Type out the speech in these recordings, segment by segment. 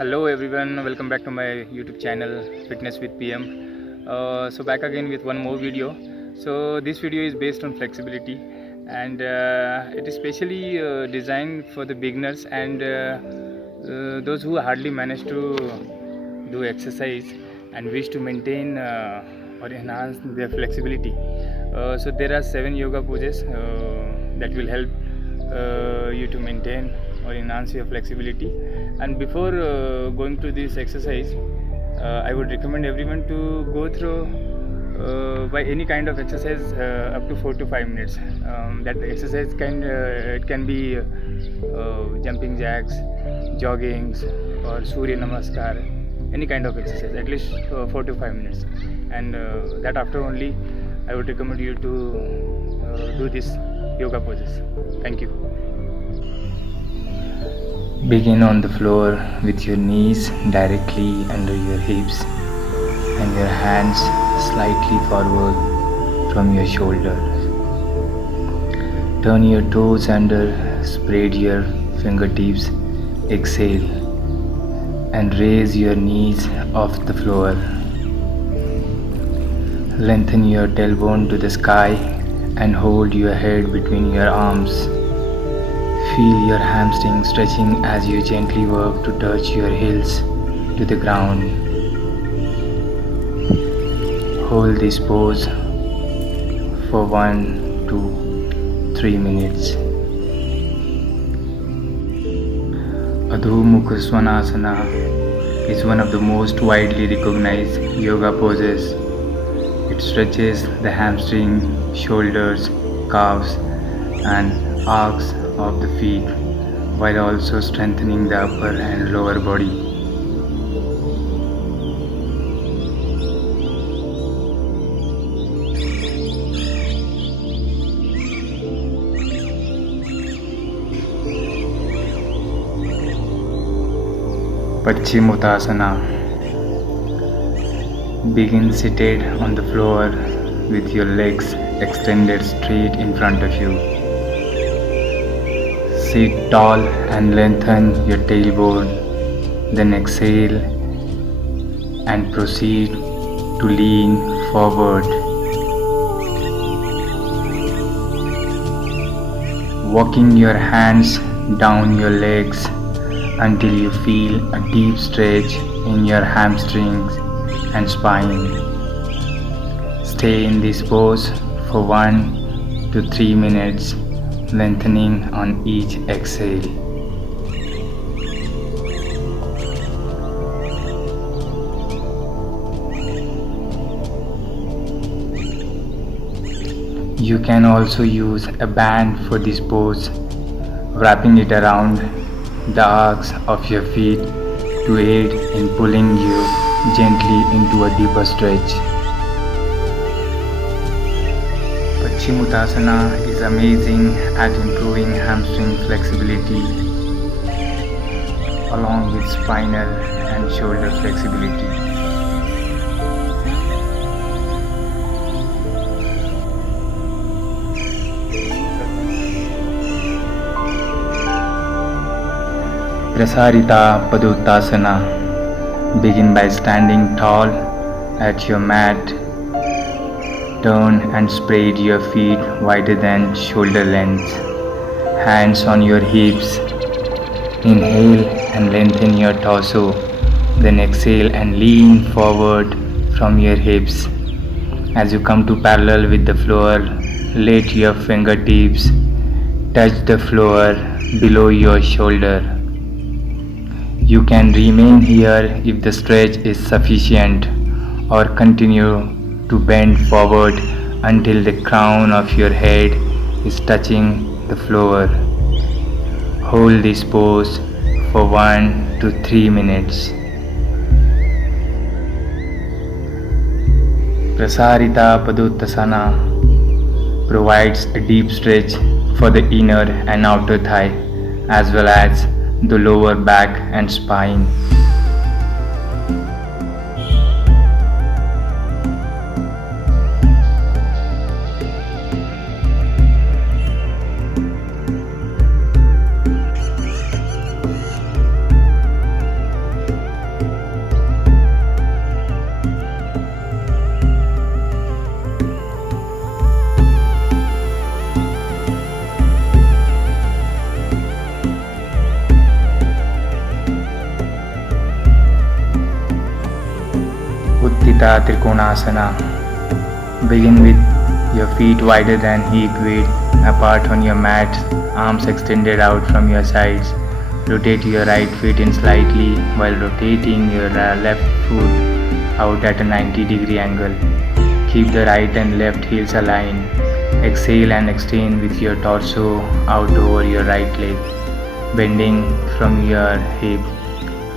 Hello everyone, welcome back to my YouTube channel Fitness with PM. So back again with one more video. So this video is based on flexibility, and it is specially designed for the beginners and those who hardly manage to do exercise and wish to maintain or enhance their flexibility. So there are 7 yoga poses that will help you to maintain or enhance your flexibility. And before going to this exercise, I would recommend everyone to go through by any kind of exercise up to 4 to 5 minutes. That exercise can be jumping jacks, joggings, or Surya Namaskar, any kind of exercise, at least 4 to 5 minutes. And that after only I would recommend you to do this yoga poses. Thank you. Begin on the floor with your knees directly under your hips and your hands slightly forward from your shoulders. Turn your toes under, spread your fingertips, exhale, and raise your knees off the floor. Lengthen your tailbone to the sky and hold your head between your arms. Feel your hamstrings stretching as you gently work to touch your heels to the ground. Hold this pose for 1 to 3 minutes. Adho Mukha Svanasana is one of the most widely recognized yoga poses. It stretches the hamstring, shoulders, calves, and arcs of the feet while also strengthening the upper and lower body. Paschimottanasana. Begin seated on the floor with your legs extended straight in front of you. Sit tall and lengthen your tailbone, then exhale and proceed to lean forward. Walking your hands down your legs until you feel a deep stretch in your hamstrings and spine. Stay in this pose for 1 to 3 minutes, lengthening on each exhale. You can also use a band for this pose, wrapping it around the arcs of your feet to aid in pulling you gently into a deeper stretch. Paschimottanasana is amazing at improving hamstring flexibility along with spinal and shoulder flexibility. Prasarita Padottanasana. Begin by standing tall at your mat. Turn and spread your feet wider than shoulder length. Hands on your hips. Inhale and lengthen your torso. Then exhale and lean forward from your hips. As you come to parallel with the floor, let your fingertips touch the floor below your shoulder. You can remain here if the stretch is sufficient, or continue to bend forward until the crown of your head is touching the floor. Hold this pose for 1 to 3 minutes. Prasarita Padottanasana provides a deep stretch for the inner and outer thigh as well as the lower back and spine. Utthita Trikonasana. Begin with your feet wider than hip width apart on your mat, arms extended out from your sides. Rotate your right foot in slightly while rotating your left foot out at a 90-degree angle. Keep the right and left heels aligned. Exhale and extend with your torso out over your right leg, bending from your hip.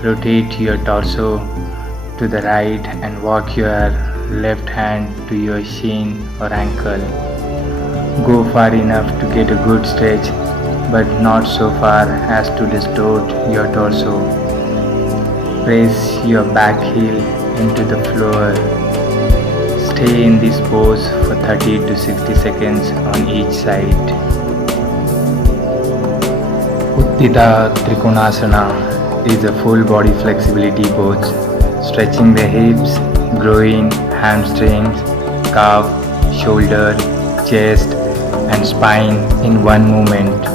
Rotate your torso to the right and walk your left hand to your shin or ankle. Go far enough to get a good stretch, but not so far as to distort your torso. Press your back heel into the floor. Stay in this pose for 30 to 60 seconds on each side. Utthita Trikonasana is a full body flexibility pose, stretching the hips, groin, hamstrings, calf, shoulder, chest and spine in one movement.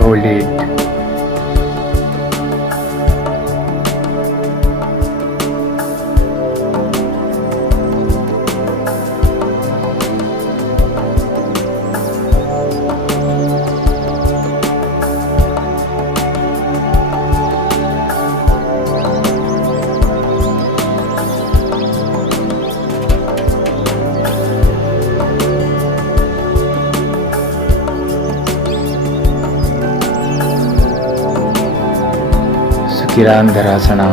Hold it. Sukirandharasana.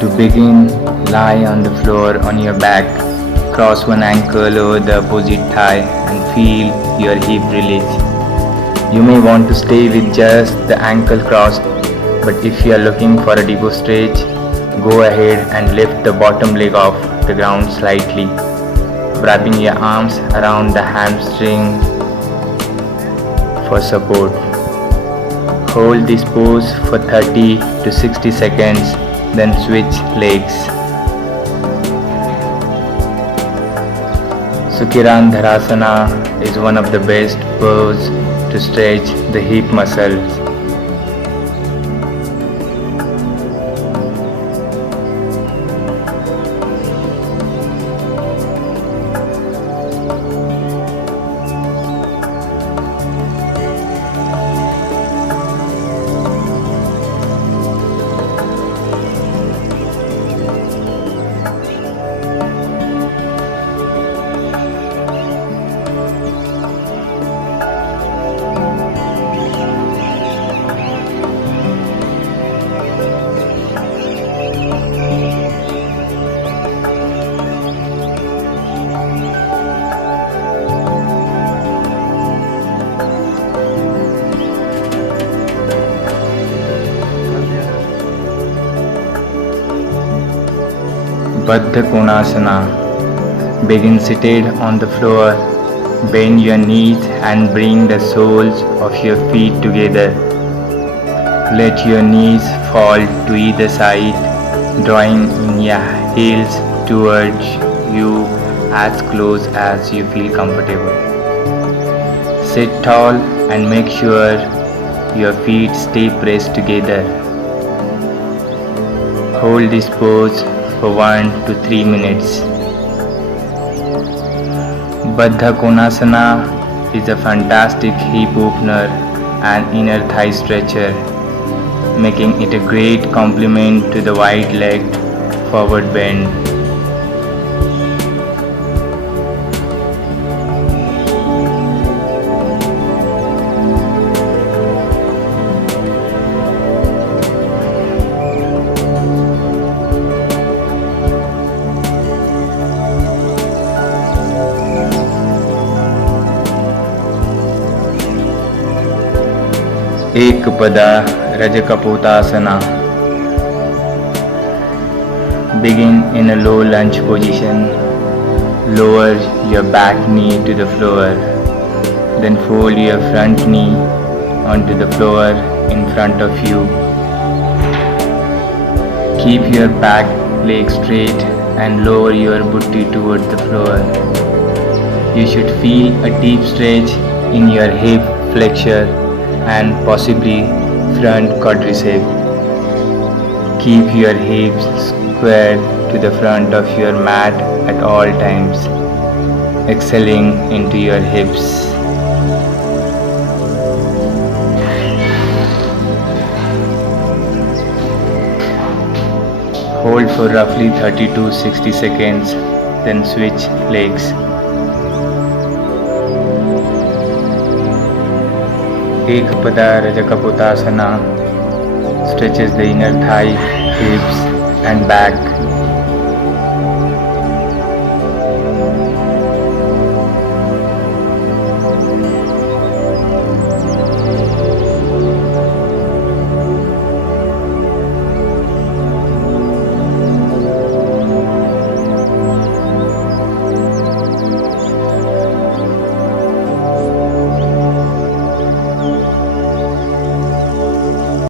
To begin, lie on the floor on your back, cross one ankle over the opposite thigh and feel your hip release. You may want to stay with just the ankle crossed, but if you are looking for a deeper stretch, go ahead and lift the bottom leg off the ground slightly, wrapping your arms around the hamstring for support. Hold this pose for 30 to 60 seconds, then switch legs. Sukirandharasana is one of the best poses to stretch the hip muscles. Baddha Konasana. Begin seated on the floor. Bend your knees and bring the soles of your feet together. Let your knees fall to either side, drawing in your heels towards you as close as you feel comfortable. Sit tall and make sure your feet stay pressed together. Hold this pose for 1 to 3 minutes. Baddha Konasana is a fantastic hip opener and inner thigh stretcher, making it a great complement to the wide-legged forward bend. Ekpada Rajakapotasana. Begin in a low lunge position. Lower your back knee to the floor. Then fold your front knee onto the floor in front of you. Keep your back leg straight and lower your booty toward the floor. You should feel a deep stretch in your hip flexor and possibly front quadricep. Keep your hips squared to the front of your mat at all times, exhaling into your hips. Hold for roughly 30 to 60 seconds, then switch legs. Ekapada Rajakapotasana stretches the inner thigh, hips and back.